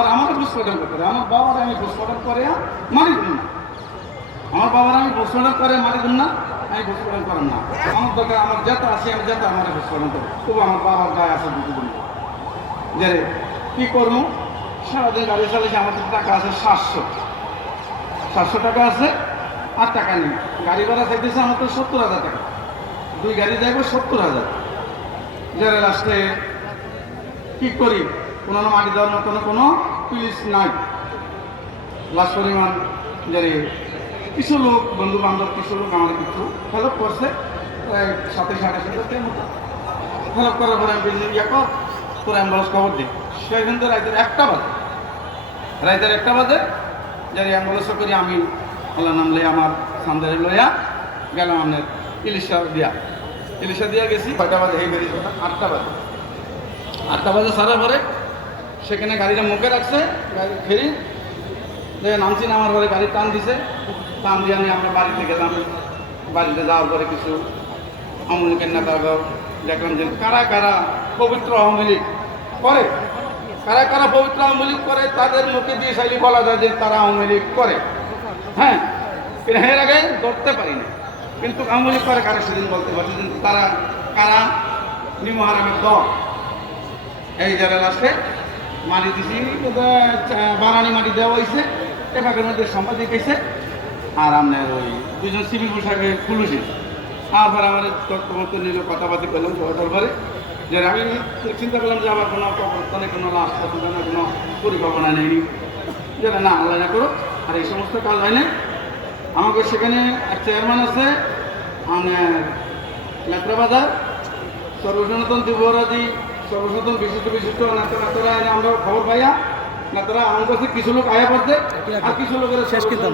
আর আমার পোস্টমর্টম করতে হবে। আমার বাবার আমি পোস্টমর্টম করে মারি দিন না আমার বাবার আমি পোস্টমর্টম করে মারি দিন না? আমি পোস্টমর্টম করেন না। আমার দরকার, আমার যেটা আছে, আমি যেটা আমার পোস্টমর্টম করব। তবু আমার বাবার গায়ে আছে দুটো দিন যে কী করব? সারাদিন গাড়ি চালিয়েছে আমার টাকা আছে সাতশো। সাতশো টাকা আছে, আর টাকা নেই। গাড়ি ভাড়া চাইতেছে আমার তো সত্তর হাজার টাকা। দুই গাড়ি যাইবো সত্তর হাজার। যারা লাস্টে কি করি? কোনো মাটি দেওয়ার মতো কোনো পুলিশ নাই। লাশ পরিমাণ জানি কিছু লোক বন্ধু বান্ধব কিছু লোক আমাদের কিছু হেল্প করছে। প্রায় সাথে সাড়ে সাথে মতো হেল্প করার পরে আমি ইয়ে কর তোর অ্যাম্বুলেন্স খবর দিই সেখান থেকে রাইতের একটা বাজে। রাইতের একটা বাজে যাই অ্যাম্বুলেন্স করি আমি আল্লাহ নাম লই আমার সান্দারে লইয়া গেলাম আপনার ইলিশা দিয়া। ইলিশা দিয়া গেছি। কয়টা বাজে? এই বেরিয়ে আটটা বাজে। আটটা বাজে সারার পরে সেখানে গাড়িটা মুখে রাখছে ফেরি। নামছি নামার পরে গাড়ি টান দিছে। টান দিয়ে আমি আমরা বাড়িতে গেলাম। বাড়িতে যাওয়ার পরে কিছু আমলিকের নেতা দেখলাম যে কারা কারা পবিত্র আওয়ামী লীগ করে। কারা কারা পবিত্র আওয়ামী লীগ করে, তাদের মুখে দিয়ে শাইলি বলা যায় যে তারা আওয়ামী লীগ করে। হ্যাঁ কিন্তু এর আগে ধরতে পারি না কিন্তু আওয়ামী লীগ করে কারা সেদিন বলতে পারছি কিন্তু তারা কারা? নিমহারামের দল। এই যারা লাস্টে মাটি দিছি বানানি মাটি দেওয়া হয়েছে টেপাকের মধ্যে সাংবাদিক হয়েছে আর আপনার ওই দুজন সিভিল পোশাকে পুলিশে তারপর আমার তত্ত্বমতো নিল কথাবার্তা করলাম সবার পরে যে আমি চিন্তা করলাম যে আমার কোনো কবরস্থানে কোনো লাশ পছন্দ কোনো পরিকল্পনা নেই। যেটা না, আল্লাহ করো আর এই সমস্ত কাজ হয় না আমাকে সেখানে এক চেয়ারম্যান আছে আপনার লেত্রা বাজার, সর্বসনাতন যুবরাজি সর্বসনাতন বিশিষ্ট বিশিষ্ট নেতা নেতারা আমরা খবর পাইয়া, নেতারা আমার কাছে কিছু লোক আয়া পড়তে আর কিছু লোকের শেষ কিন্তু।